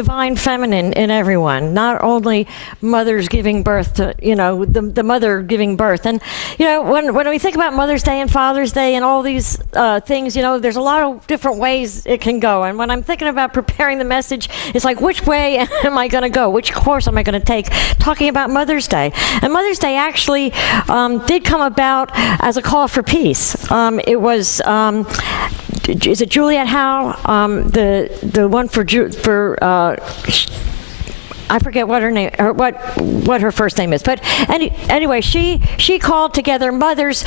divine feminine in everyone, not only mothers giving birth to, the mother giving birth. And, when we think about Mother's Day and Father's Day and all these things, there's a lot of different ways it can go. And when I'm thinking about preparing the message, it's like, which way am I going to go? Which course am I going to take? Talking about Mother's Day. And Mother's Day actually did come about as a call for peace. It was, is it Juliet Howe? The one for I forget what her name, or what her first name is. But anyway, she called together mothers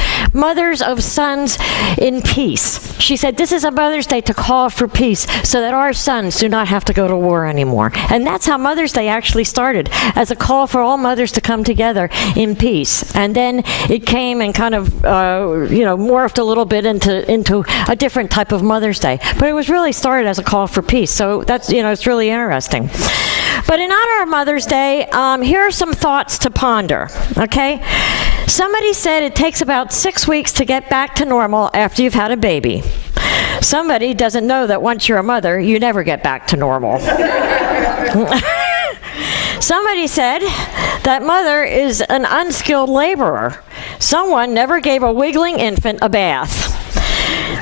of sons in peace. She said, this is a Mother's Day to call for peace so that our sons do not have to go to war anymore. And that's how Mother's Day actually started, as a call for all mothers to come together in peace. And then it came and kind of, morphed a little bit into a different type of Mother's Day. But it was really started as a call for peace. So that's, it's really interesting. But in honor of Mother's Day, here are some thoughts to ponder, okay? Somebody said it takes about 6 weeks to get back to normal after you've had a baby. Somebody doesn't know that once you're a mother, you never get back to normal. Somebody said that mother is an unskilled laborer. Someone never gave a wiggling infant a bath.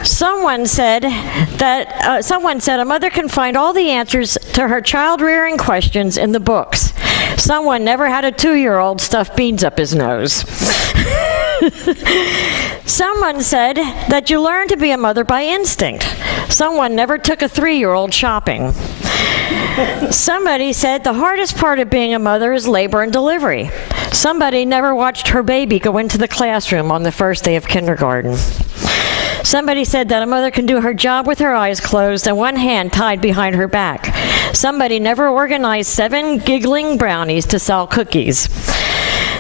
Someone said a mother can find all the answers to her child-rearing questions in the books. Someone never had a 2-year-old stuff beans up his nose. Someone said that you learn to be a mother by instinct. Someone never took a 3-year-old shopping. Somebody said the hardest part of being a mother is labor and delivery. Somebody never watched her baby go into the classroom on the first day of kindergarten. Somebody said that a mother can do her job with her eyes closed and one hand tied behind her back. Somebody never organized 7 giggling brownies to sell cookies.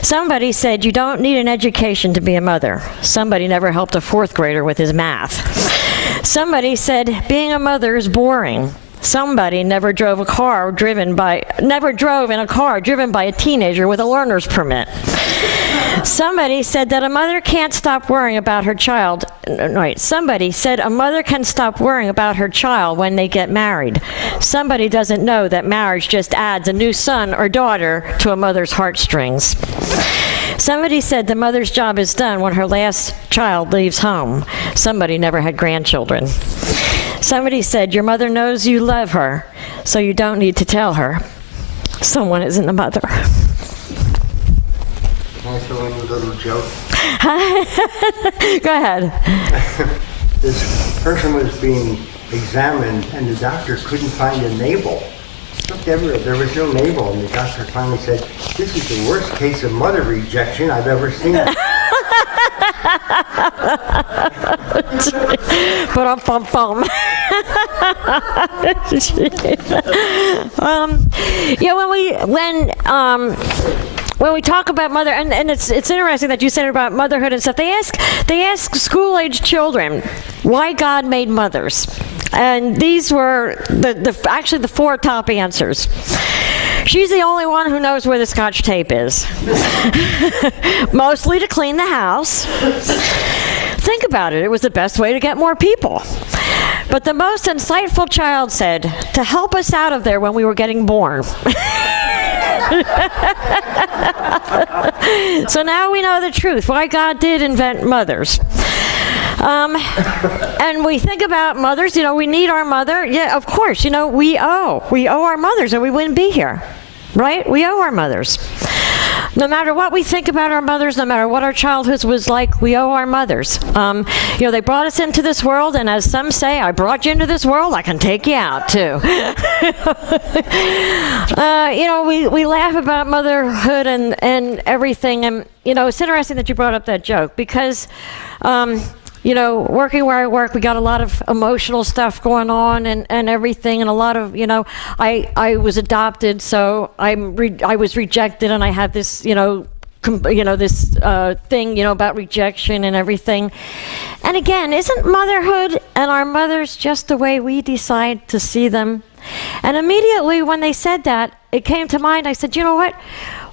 Somebody said you don't need an education to be a mother. Somebody never helped a 4th grader with his math. Somebody said being a mother is boring. Somebody never drove in a car driven by a teenager with a learner's permit. Somebody said that a mother can't stop worrying about her child. Somebody said a mother can stop worrying about her child when they get married. Somebody doesn't know that marriage just adds a new son or daughter to a mother's heartstrings. Somebody said the mother's job is done when her last child leaves home. Somebody never had grandchildren. Somebody said your mother knows you love her, so you don't need to tell her. Someone isn't a mother. Can I throw in a little joke? Go ahead. This person was being examined, and the doctor couldn't find a navel. Looked everywhere. There was no navel, and the doctor finally said, "This is the worst case of mother rejection I've ever seen." When we talk about mother, and it's interesting that you said about motherhood and stuff. They ask school-age children why God made mothers, and these were actually the 4 top answers. She's the only one who knows where the Scotch tape is. Mostly to clean the house. Think about it. It was the best way to get more people. But the most insightful child said, to help us out of there when we were getting born. So now we know the truth, why God did invent mothers. And we think about mothers, we need our mother. Yeah, of course, we owe our mothers or we wouldn't be here, right? We owe our mothers. No matter what we think about our mothers, no matter what our childhood was like, we owe our mothers. They brought us into this world, and as some say, I brought you into this world, I can take you out too. We laugh about motherhood and everything, and it's interesting that you brought up that joke because working where I work, we got a lot of emotional stuff going on and everything, and a lot of, I was adopted, so I was rejected, and I had this, this thing, about rejection and everything. And again, isn't motherhood and our mothers just the way we decide to see them? And immediately when they said that, it came to mind. I said, you know what?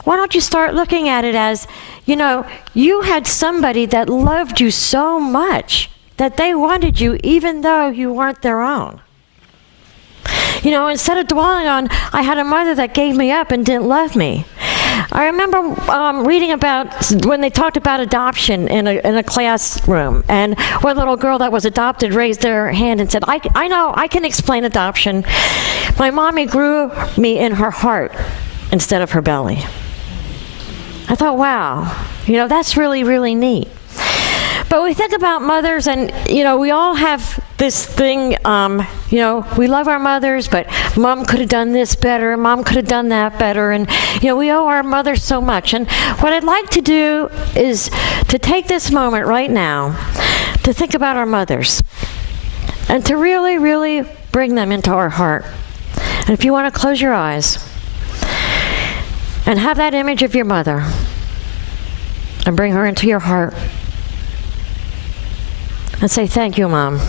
Why don't you start looking at it as, you had somebody that loved you so much that they wanted you even though you weren't their own. instead of dwelling on, I had a mother that gave me up and didn't love me. I remember reading about when they talked about adoption in a classroom, and one little girl that was adopted raised their hand and said, I know, I can explain adoption. My mommy grew me in her heart instead of her belly. I thought, wow, that's really, really neat. But we think about mothers, and, we all have this thing, we love our mothers, but mom could have done this better, mom could have done that better, and, we owe our mothers so much. And what I'd like to do is to take this moment right now to think about our mothers and to really, really bring them into our heart. And if you want to close your eyes and have that image of your mother and bring her into your heart, and say, thank you, Mom.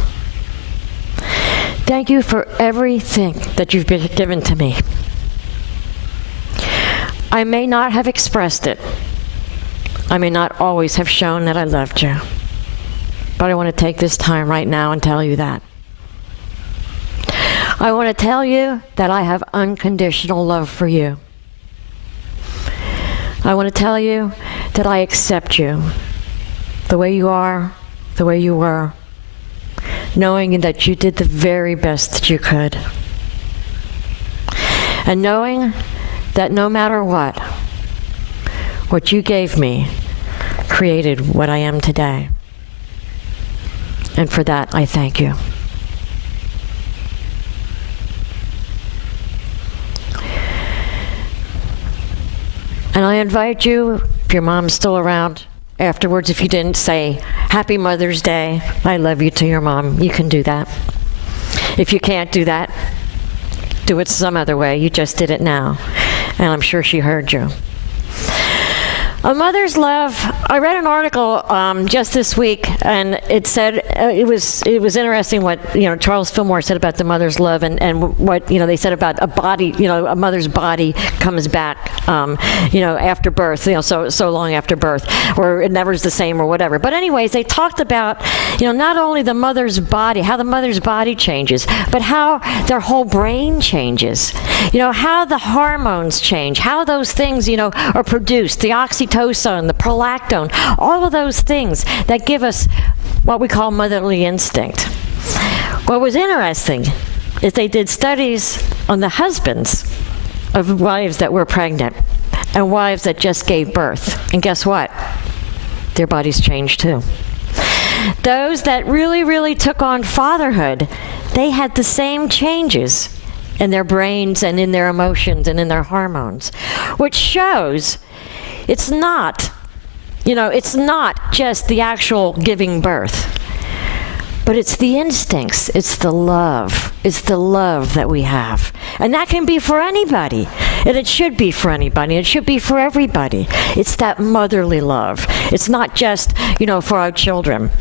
Thank you for everything that you've been given to me. I may not have expressed it. I may not always have shown that I loved you. But I want to take this time right now and tell you that. I want to tell you that I have unconditional love for you. I want to tell you that I accept you the way you are, the way you were, knowing that you did the very best that you could. And knowing that no matter what you gave me created what I am today. And for that, I thank you. And I invite you, if your mom's still around, afterwards, if you didn't say, Happy Mother's Day, I love you to your mom, you can do that. If you can't do that, do it some other way. You just did it now. And I'm sure she heard you. A mother's love, I read an article just this week, and it said, it was interesting what, Charles Fillmore said about the mother's love, and what, they said about a body, a mother's body comes back, after birth, so long after birth, or it never is the same or whatever. But anyways, they talked about, not only the mother's body, how the mother's body changes, but how their whole brain changes, how the hormones change, how those things, are produced, the oxytocin, the prolactin, all of those things that give us what we call motherly instinct. What was interesting is they did studies on the husbands of wives that were pregnant and wives that just gave birth. And guess what? Their bodies changed too. Those that really, really took on fatherhood, they had the same changes in their brains and in their emotions and in their hormones, which shows it's not just the actual giving birth, but it's the instincts, it's the love that we have. And that can be for anybody, and it should be for anybody, it should be for everybody. It's that motherly love. It's not just, for our children.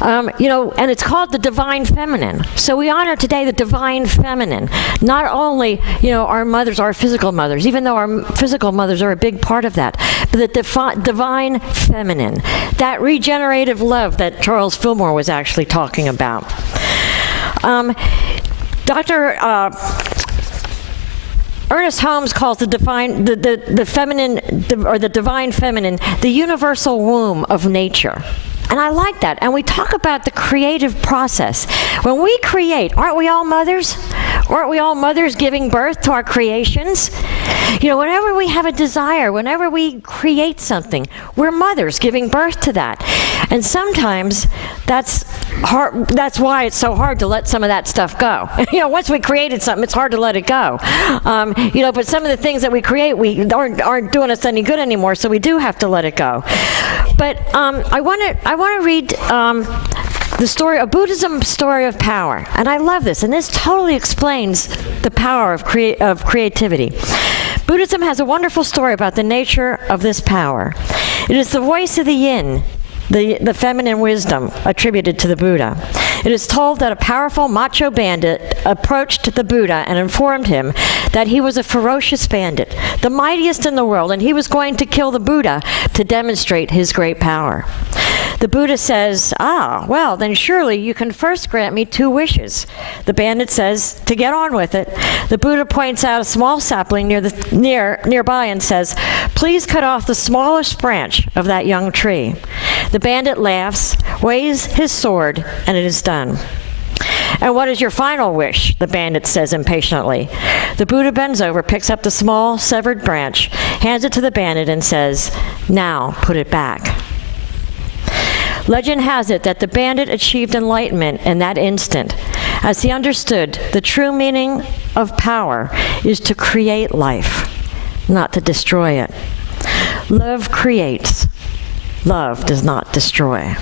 And it's called the divine feminine. So we honor today the divine feminine. Not only, our mothers, our physical mothers, even though our physical mothers are a big part of that, but the divine feminine, that regenerative love that Charles Fillmore was actually talking about. Dr. Ernest Holmes calls the feminine, or the divine feminine, the universal womb of nature. And I like that. And we talk about the creative process. When we create, aren't we all mothers? Aren't we all mothers giving birth to our creations? Whenever we have a desire, whenever we create something, we're mothers giving birth to that. And sometimes that's hard. That's why it's so hard to let some of that stuff go. Once we created something, it's hard to let it go. But some of the things that we create, we aren't doing us any good anymore, so we do have to let it go. But I want to read the story, a Buddhism story of power. And I love this, and this totally explains the power of creativity. Buddhism has a wonderful story about the nature of this power. It is the voice of the yin, the feminine wisdom attributed to the Buddha. It is told that a powerful macho bandit approached the Buddha and informed him that he was a ferocious bandit, the mightiest in the world, and he was going to kill the Buddha to demonstrate his great power. The Buddha says, well, then surely you can first grant me 2 wishes. The bandit says to get on with it. The Buddha points out a small sapling nearby and says, please cut off the smallest branch of that young tree. The bandit laughs, waves his sword, and it is done. And what is your final wish? The bandit says impatiently. The Buddha bends over, picks up the small severed branch, hands it to the bandit, and says, now put it back. Legend has it that the bandit achieved enlightenment in that instant, as he understood the true meaning of power is to create life, not to destroy it. Love creates. Love does not destroy.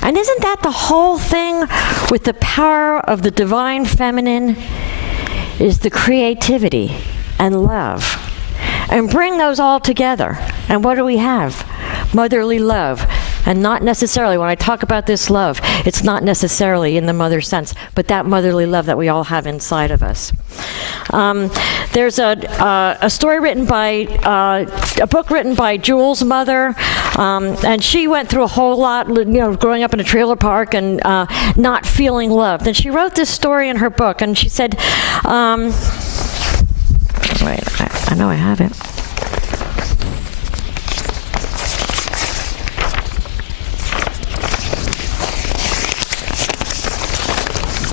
And isn't that the whole thing with the power of the divine feminine? Is the creativity and love. And bring those all together. And what do we have? Motherly love. And not necessarily, when I talk about this love, it's not necessarily in the mother sense, but that motherly love that we all have inside of us. There's a story written by, a book written by Jules' mother, and she went through a whole lot, growing up in a trailer park and not feeling loved. And she wrote this story in her book, and she said, wait, I know I have it.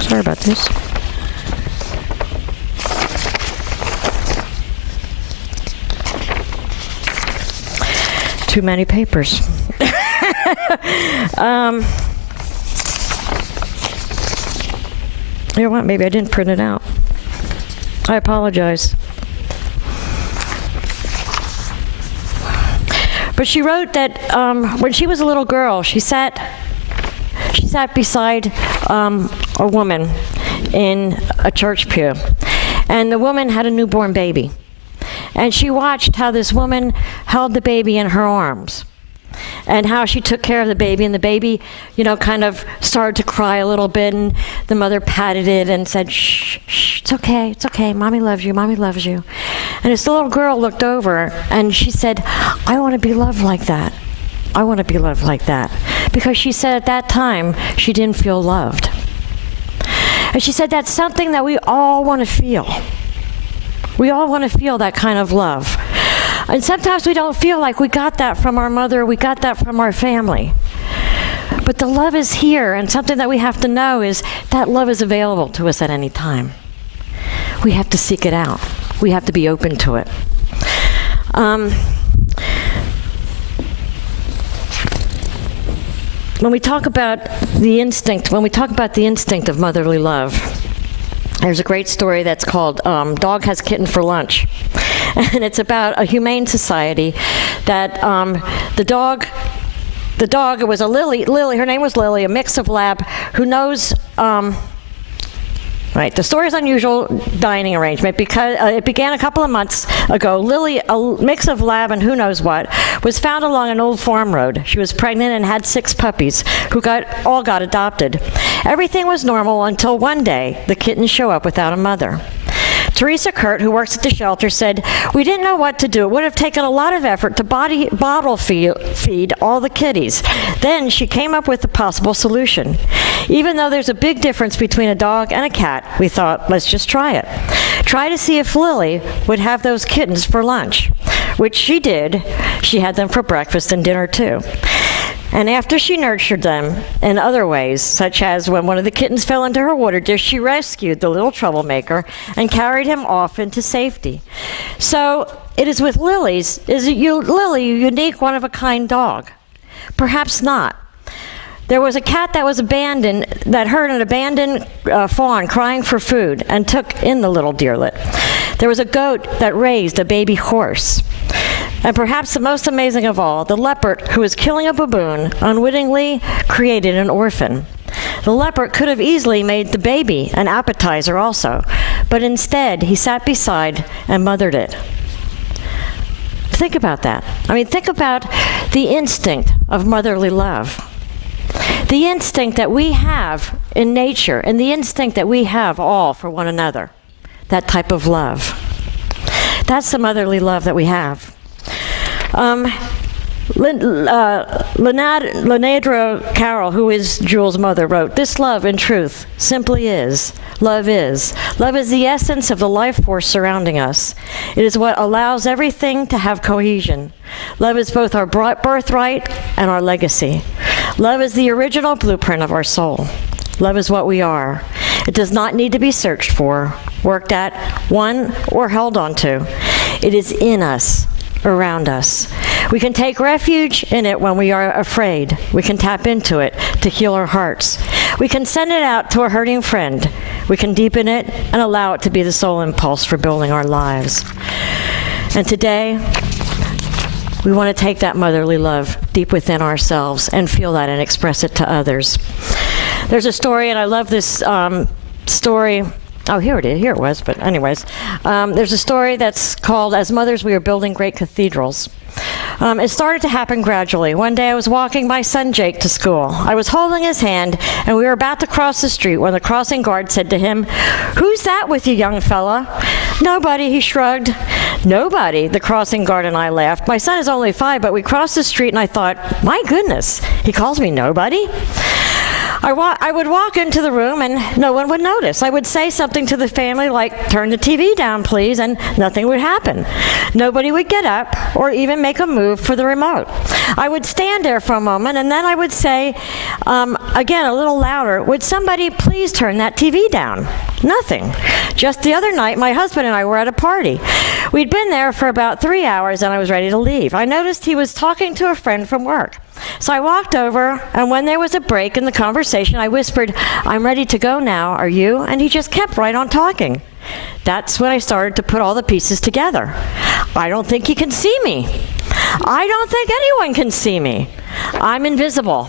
Sorry about this. Too many papers. You know what? Maybe I didn't print it out. I apologize. But she wrote that when she was a little girl, she sat beside a woman in a church pew, and the woman had a newborn baby. And she watched how this woman held the baby in her arms, and how she took care of the baby, and the baby, kind of started to cry a little bit, and the mother patted it and said, shh, shh, it's okay, mommy loves you, mommy loves you. And this little girl looked over, and she said, I want to be loved like that. I want to be loved like that. Because she said at that time, she didn't feel loved. And she said that's something that we all want to feel. We all want to feel that kind of love. And sometimes we don't feel like we got that from our mother, we got that from our family. But the love is here, and something that we have to know is that love is available to us at any time. We have to seek it out. We have to be open to it. When we talk about the instinct of motherly love, there's a great story that's called Dog Has Kitten for Lunch. And it's about a humane society that the dog, it was a Lily, her name was Lily, a mix of lab who knows, right, the story's unusual dining arrangement because it began a couple of months ago. Lily, a mix of lab and who knows what, was found along an old farm road. She was pregnant and had 6 puppies who all got adopted. Everything was normal until one day the kittens show up without a mother. Teresa Kurt, who works at the shelter, said, we didn't know what to do. It would have taken a lot of effort to bottle feed all the kitties. Then she came up with a possible solution. Even though there's a big difference between a dog and a cat, we thought, let's just try it. Try to see if Lily would have those kittens for lunch, which she did. She had them for breakfast and dinner, too. And after she nurtured them in other ways, such as when one of the kittens fell into her water dish, she rescued the little troublemaker and carried him off into safety. So it is with Lily's. Is Lily a unique, one-of-a-kind dog? Perhaps not. There was a cat that was abandoned, that heard an abandoned fawn crying for food and took in the little deerlet. There was a goat that raised a baby horse. And perhaps the most amazing of all, the leopard who was killing a baboon unwittingly created an orphan. The leopard could have easily made the baby an appetizer also, but instead he sat beside and mothered it. Think about that. Think about the instinct of motherly love. The instinct that we have in nature, and the instinct that we have all for one another. That type of love. That's the motherly love that we have. Lenadra Carroll, who is Jules' mother, wrote, "This love, in truth, simply is. Love is. Love is the essence of the life force surrounding us. It is what allows everything to have cohesion. Love is both our birthright and our legacy. Love is the original blueprint of our soul. Love is what we are. It does not need to be searched for, worked at, won, or held onto. It is in us, around us. We can take refuge in it when we are afraid. We can tap into it to heal our hearts. We can send it out to a hurting friend. We can deepen it and allow it to be the sole impulse for building our lives." And today, we want to take that motherly love deep within ourselves and feel that and express it to others. There's a story, and I love this story. Oh, here it was, but anyways. There's a story that's called "As Mothers, We Are Building Great Cathedrals." It started to happen gradually. One day I was walking my son Jake to school. I was holding his hand, and we were about to cross the street when the crossing guard said to him, "Who's that with you, young fella?" "Nobody," he shrugged. "Nobody," the crossing guard and I laughed. My son is only 5, but we crossed the street, and I thought, my goodness, he calls me nobody? I would walk into the room and no one would notice. I would say something to the family like, "Turn the TV down, please," and nothing would happen. Nobody would get up or even make a move for the remote. I would stand there for a moment and then I would say, again a little louder, "Would somebody please turn that TV down?" Nothing. Just the other night, my husband and I were at a party. We'd been there for about 3 hours and I was ready to leave. I noticed he was talking to a friend from work. So I walked over, and when there was a break in the conversation, I whispered, "I'm ready to go now, are you?" And he just kept right on talking. That's when I started to put all the pieces together. I don't think he can see me. I don't think anyone can see me. I'm invisible.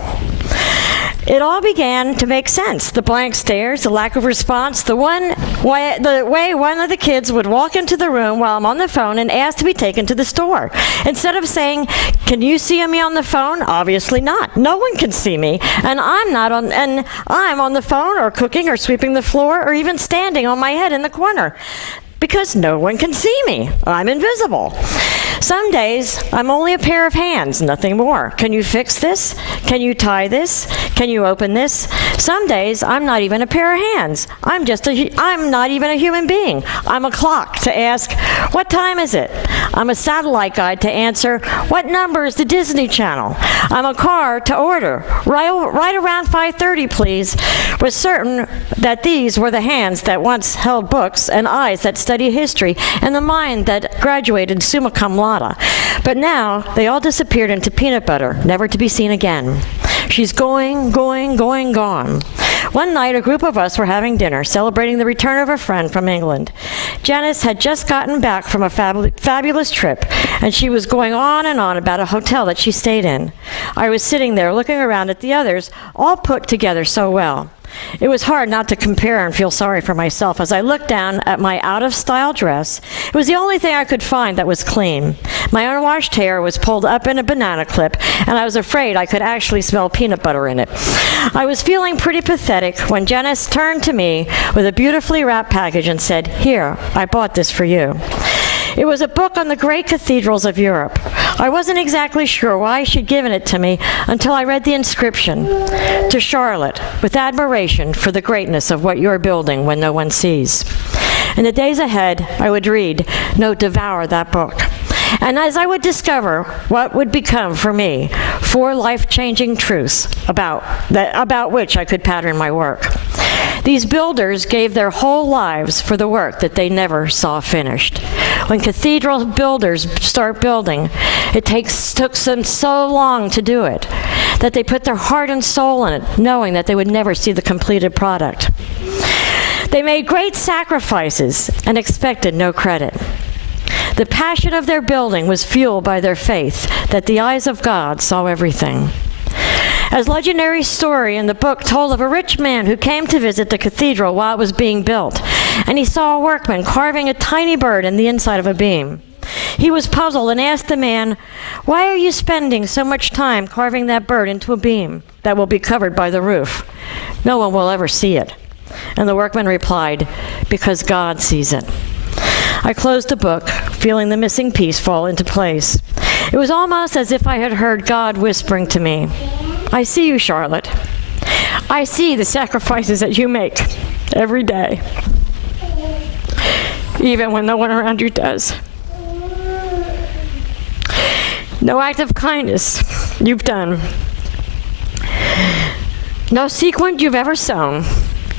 It all began to make sense. The blank stares, the lack of response, the way one of the kids would walk into the room while I'm on the phone and ask to be taken to the store. Instead of saying, "Can you see me on the phone?" Obviously not. No one can see me, and I'm on the phone or cooking or sweeping the floor or even standing on my head in the corner. Because no one can see me. I'm invisible. Some days, I'm only a pair of hands, nothing more. Can you fix this? Can you tie this? Can you open this? Some days, I'm not even a pair of hands. I'm not even a human being. I'm a clock to ask, "What time is it?" I'm a satellite guide to answer, "What number is the Disney Channel?" I'm a car to order, right around 5:30, please. Was certain that these were the hands that once held books and eyes that studied history and the mind that graduated summa cum laude. But now they all disappeared into peanut butter, never to be seen again. She's going, gone. One night, a group of us were having dinner, celebrating the return of a friend from England. Janice had just gotten back from a fabulous trip, and she was going on and on about a hotel that she stayed in. I was sitting there looking around at the others, all put together so well. It was hard not to compare and feel sorry for myself as I looked down at my out-of-style dress. It was the only thing I could find that was clean. My unwashed hair was pulled up in a banana clip, and I was afraid I could actually smell peanut butter in it. I was feeling pretty pathetic when Janice turned to me with a beautifully wrapped package and said, "Here, I bought this for you." It was a book on the great cathedrals of Europe. I wasn't exactly sure why she'd given it to me until I read the inscription, "To Charlotte, with admiration for the greatness of what you're building when no one sees." In the days ahead, I would read, no, devour that book. And as I would discover what would become for me 4 life-changing truths about which I could pattern my work. These builders gave their whole lives for the work that they never saw finished. When cathedral builders start building, it took them so long to do it that they put their heart and soul in it, knowing that they would never see the completed product. They made great sacrifices and expected no credit. The passion of their building was fueled by their faith that the eyes of God saw everything. As legendary story in the book told of a rich man who came to visit the cathedral while it was being built, and he saw a workman carving a tiny bird in the inside of a beam. He was puzzled and asked the man, "Why are you spending so much time carving that bird into a beam that will be covered by the roof? No one will ever see it." And the workman replied, "Because God sees it." I closed the book, feeling the missing piece fall into place. It was almost as if I had heard God whispering to me, I see you, Charlotte. I see the sacrifices that you make every day, even when no one around you does. No act of kindness you've done. No sequin you've ever sewn.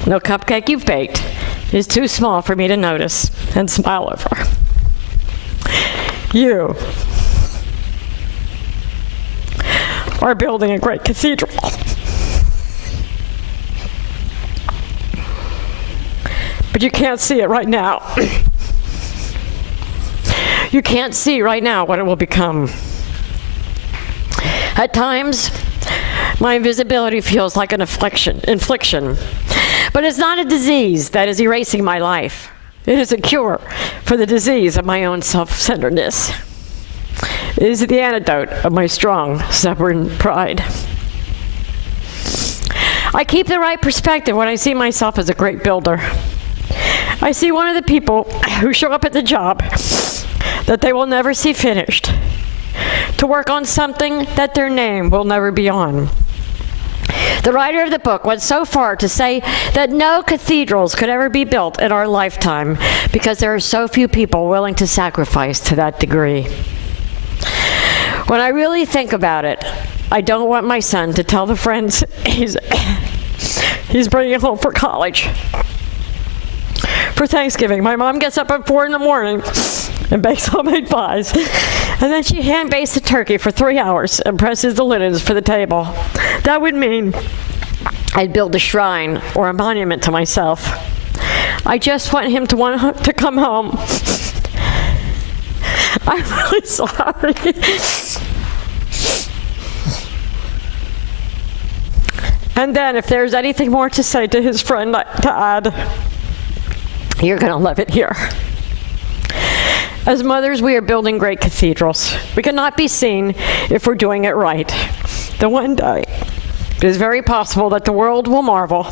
No cupcake you've baked is too small for me to notice and smile over. You are building a great cathedral. But you can't see it right now. You can't see right now what it will become. At times, my invisibility feels like an infliction. But it's not a disease that is erasing my life. It is a cure for the disease of my own self-centeredness. It is the antidote of my strong, stubborn pride. I keep the right perspective when I see myself as a great builder. I see one of the people who show up at the job that they will never see finished, to work on something that their name will never be on. The writer of the book went so far to say that no cathedrals could ever be built in our lifetime because there are so few people willing to sacrifice to that degree. When I really think about it, I don't want my son to tell the friends he's bringing home for college. For Thanksgiving, my mom gets up at 4 in the morning and bakes homemade pies. And then she hand-bakes the turkey for 3 hours and presses the linens for the table. That would mean I'd build a shrine or a monument to myself. I just want him to come home. I'm really sorry. And then if there's anything more to say to his friend to add, you're going to love it here. As mothers, we are building great cathedrals. We cannot be seen if we're doing it right. Then one day, it is very possible that the world will marvel,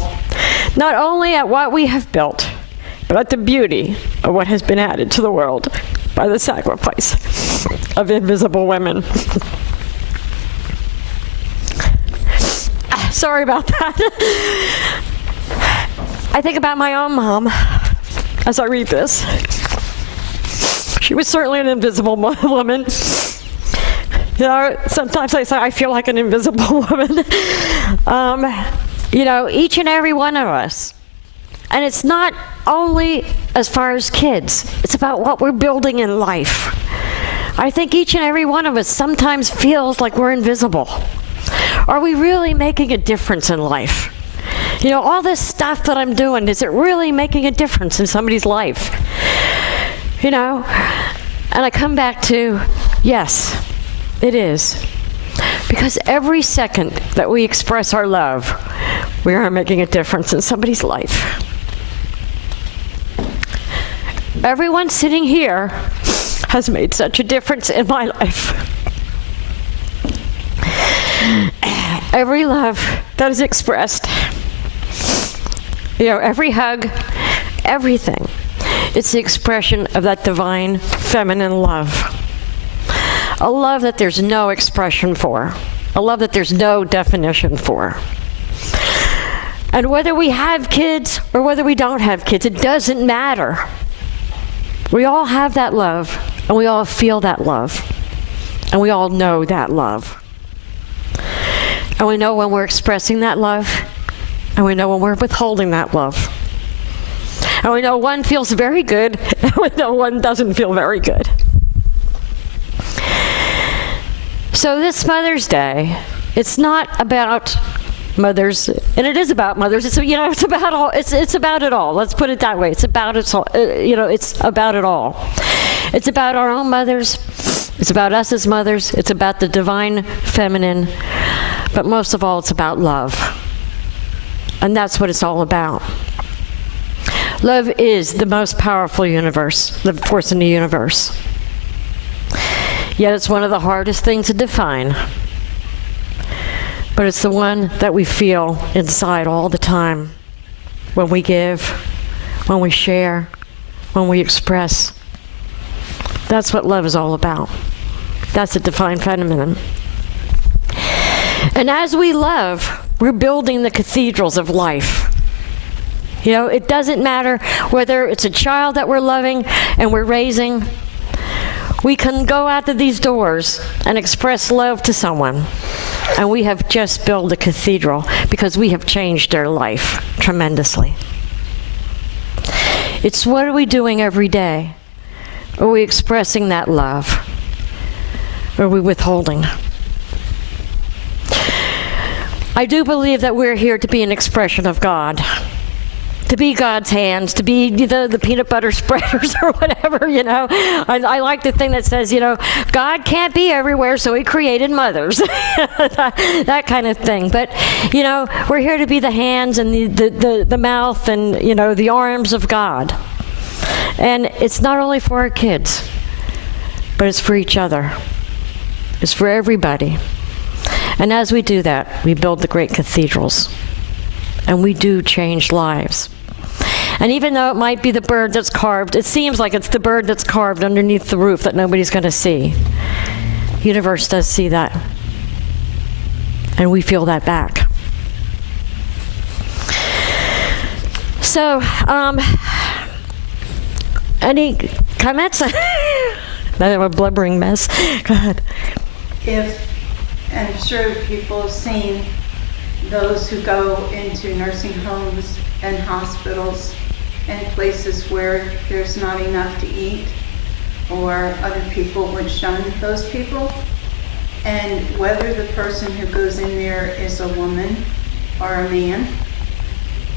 not only at what we have built, but at the beauty of what has been added to the world by the sacrifice of invisible women. Sorry about that. I think about my own mom as I read this. She was certainly an invisible woman. You know, sometimes I say I feel like an invisible woman. You know, each and every one of us. And it's not only as far as kids, it's about what we're building in life. I think each and every one of us sometimes feels like we're invisible. Are we really making a difference in life? You know, all this stuff that I'm doing, is it really making a difference in somebody's life? You know, and I come back to, yes, it is. Because every second that we express our love, we are making a difference in somebody's life. Everyone sitting here has made such a difference in my life. Every love that is expressed, you know, every hug, everything. It's the expression of that divine feminine love. A love that there's no expression for. A love that there's no definition for. And whether we have kids or whether we don't have kids, it doesn't matter. We all have that love, and we all feel that love, and we all know that love. And we know when we're expressing that love, and we know when we're withholding that love. And we know one feels very good, and we know one doesn't feel very good. So this Mother's Day, it's not about mothers, and it is about mothers. It's, you know, it's about all. It's about it all. Let's put it that way. It's about it all. You know, it's about it all. It's about our own mothers. It's about us as mothers. It's about the divine feminine. But most of all, it's about love. And that's what it's all about. Love is the most powerful force in the universe. Yet it's one of the hardest things to define. But it's the one that we feel inside all the time. When we give, when we share, when we express. That's what love is all about. That's a divine phenomenon. And as we love, we're building the cathedrals of life. You know, it doesn't matter whether it's a child that we're loving and we're raising. We can go out to these doors and express love to someone, and we have just built a cathedral because we have changed their life tremendously. It's what are we doing every day? Are we expressing that love? Or are we withholding? I do believe that we're here to be an expression of God, to be God's hands, to be the peanut butter spreaders or whatever, you know. I like the thing that says, you know, God can't be everywhere, so he created mothers. that kind of thing. But, you know, we're here to be the hands and the mouth and, you know, the arms of God. And it's not only for our kids, but it's for each other. It's for everybody. And as we do that, we build the great cathedrals. And we do change lives. And even though it might be the bird that's carved, it seems like it's the bird that's carved underneath the roof that nobody's going to see. The universe does see that. And we feel that back. So, any comments? I'm a blubbering mess. Go ahead. I'm sure people have seen those who go into nursing homes and hospitals and places where there's not enough to eat, or other people would shun those people. And whether the person who goes in there is a woman or a man,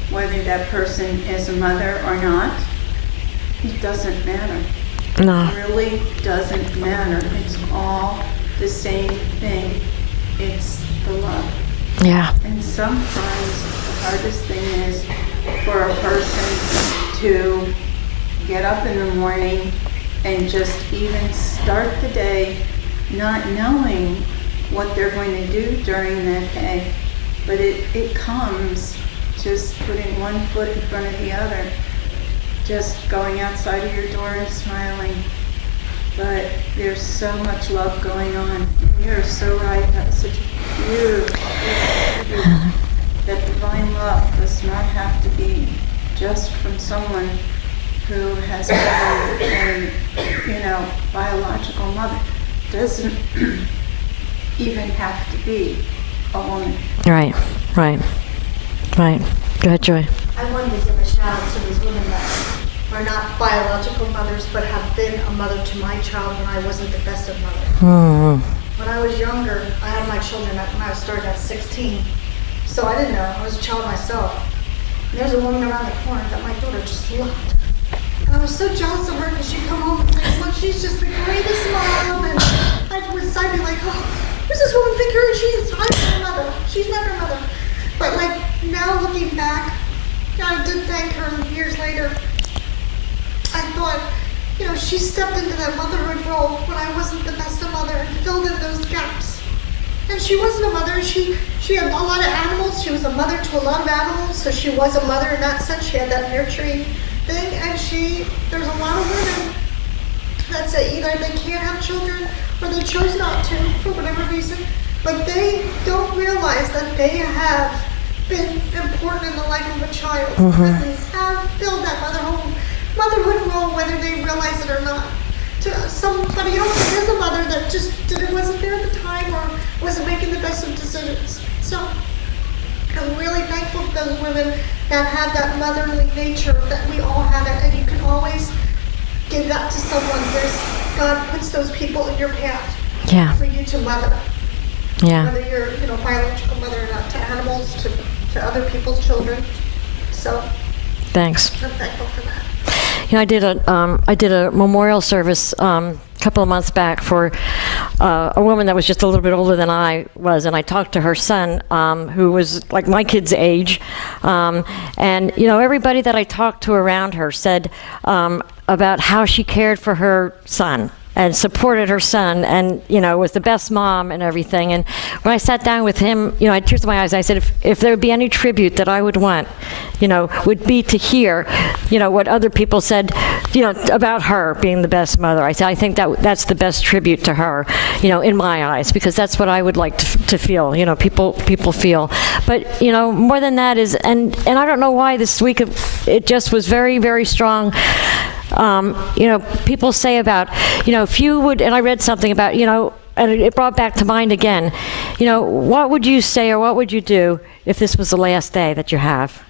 whether that person is a mother or not, it doesn't matter. No. It really doesn't matter. It's all the same thing. It's the love. Yeah. And sometimes the hardest thing is for a person to get up in the morning and just even start the day not knowing what they're going to do during that day. But it comes just putting one foot in front of the other, just going outside of your door and smiling. But there's so much love going on. And you're so right. That's such a beautiful, that divine love does not have to be just from someone who has been a biological mother. Doesn't even have to be a woman. Right. Go ahead, Joy. I wanted to give a shout out to these women that are not biological mothers, but have been a mother to my child when I wasn't the best of mother. When I was younger, I had my children when I started at 16. So I didn't know. I was a child myself. And there's a woman around the corner that my daughter just loved. And I was so jealous of her because she'd come home and say, look, she's just the greatest mom. And I'd be like, oh, who's this woman think her she is? I'm her mother. She's not her mother. But like now looking back, I did thank her years later. I thought, she stepped into that motherhood role when I wasn't the best of mother and filled in those gaps. And she wasn't a mother. She had a lot of animals. She was a mother to a lot of animals, so she was a mother in that sense. She had that nurturing thing, and there's a lot of women that say either they can't have children or they chose not to for whatever reason, but they don't realize that they have been important in the life of a child. That they have filled that motherhood role, whether they realize it or not. To somebody else that is a mother that just wasn't there at the time or wasn't making the best of decisions. So I'm really thankful for those women that have that motherly nature that we all have it, and you can always give that to someone. God puts those people in your path for you to mother. Yeah. Whether you're biological mother or not, to animals, to other people's children. So Thanks. I'm thankful for that. I did a memorial service a couple of months back for a woman that was just a little bit older than I was, and I talked to her son, who was like my kid's age, and everybody that I talked to around her said about how she cared for her son and supported her son, and was the best mom and everything. And when I sat down with him, I had tears in my eyes. I said, if there would be any tribute that I would want, would be to hear, what other people said, about her being the best mother. I said, I think that's the best tribute to her, in my eyes, because that's what I would like to feel. People feel. But more than that is, and I don't know why this week it just was very, very strong. People say about, if you would, and I read something about, and it brought back to mind again, what would you say or what would you do if this was the last day that you have?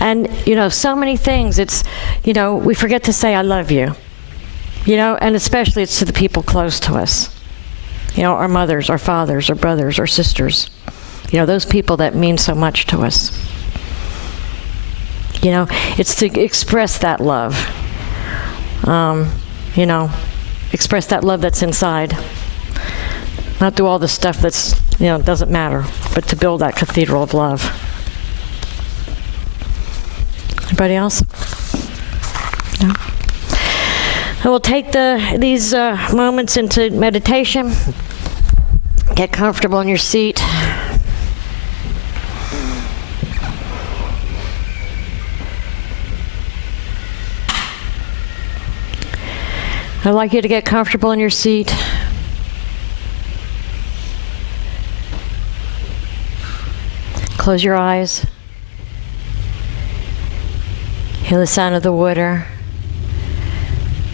And, so many things, it's, we forget to say, I love you, and especially it's to the people close to us, our mothers, our fathers, our brothers, our sisters, those people that mean so much to us. It's to express that love, express that love that's inside. Not do all the stuff that's, doesn't matter, but to build that cathedral of love. Anybody else? No? And we'll take these moments into meditation. Get comfortable in your seat. I'd like you to get comfortable in your seat. Close your eyes. Hear the sound of the water,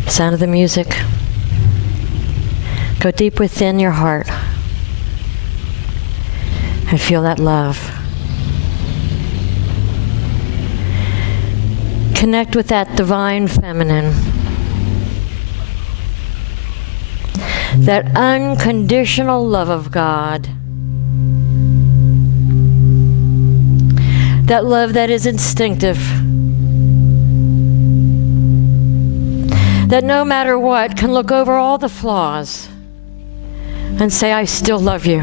sound of the music. Go deep within your heart and feel that love. Connect with that divine feminine. That unconditional love of God. That love that is instinctive. That no matter what can look over all the flaws and say, I still love you.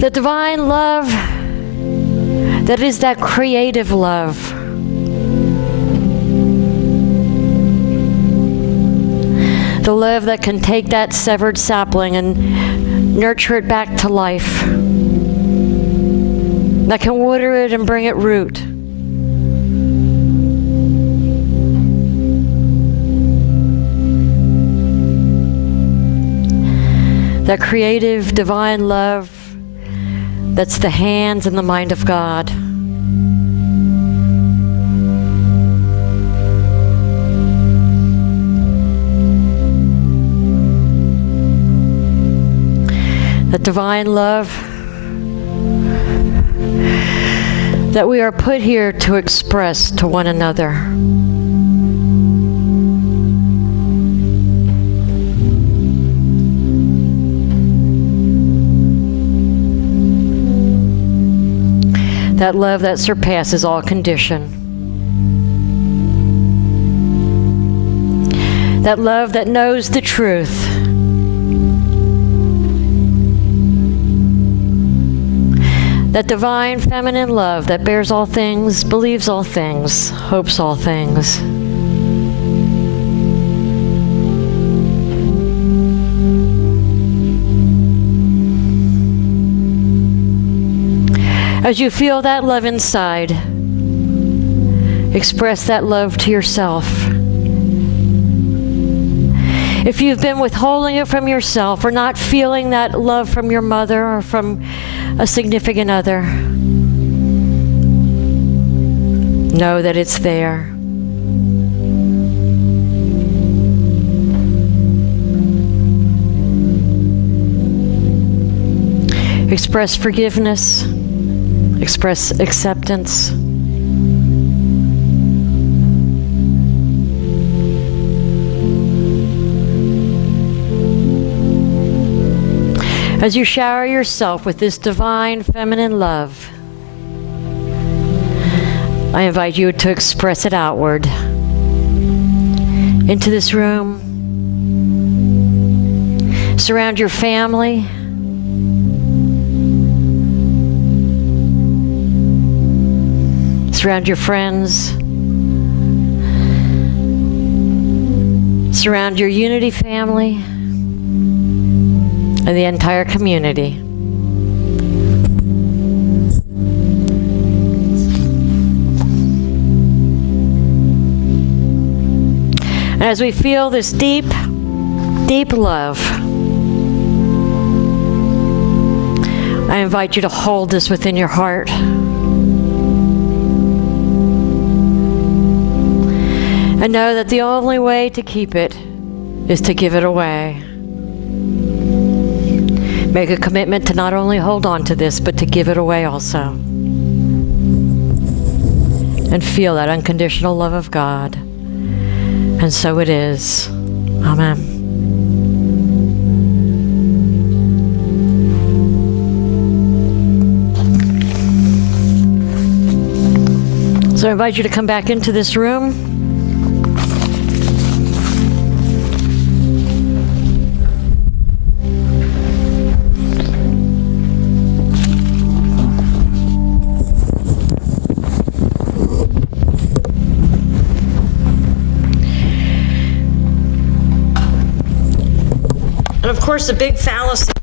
The divine love that is that creative love. The love that can take that severed sapling and nurture it back to life. That can water it and bring it root. That creative, divine love that's the hands and the mind of God. That divine love that we are put here to express to one another. That love that surpasses all condition. That love that knows the truth. That divine feminine love that bears all things, believes all things, hopes all things. As you feel that love inside, express that love to yourself. If you've been withholding it from yourself or not feeling that love from your mother or from a significant other, know that it's there. Express forgiveness. Express acceptance. As you shower yourself with this divine feminine love, I invite you to express it outward into this room. Surround your family. Surround your friends. Surround your Unity family and the entire community. And as we feel this deep, deep love, I invite you to hold this within your heart. And know that the only way to keep it is to give it away. Make a commitment to not only hold on to this, but to give it away also. And feel that unconditional love of God. And so it is. Amen. So I invite you to come back into this room. And of course, the big fallacy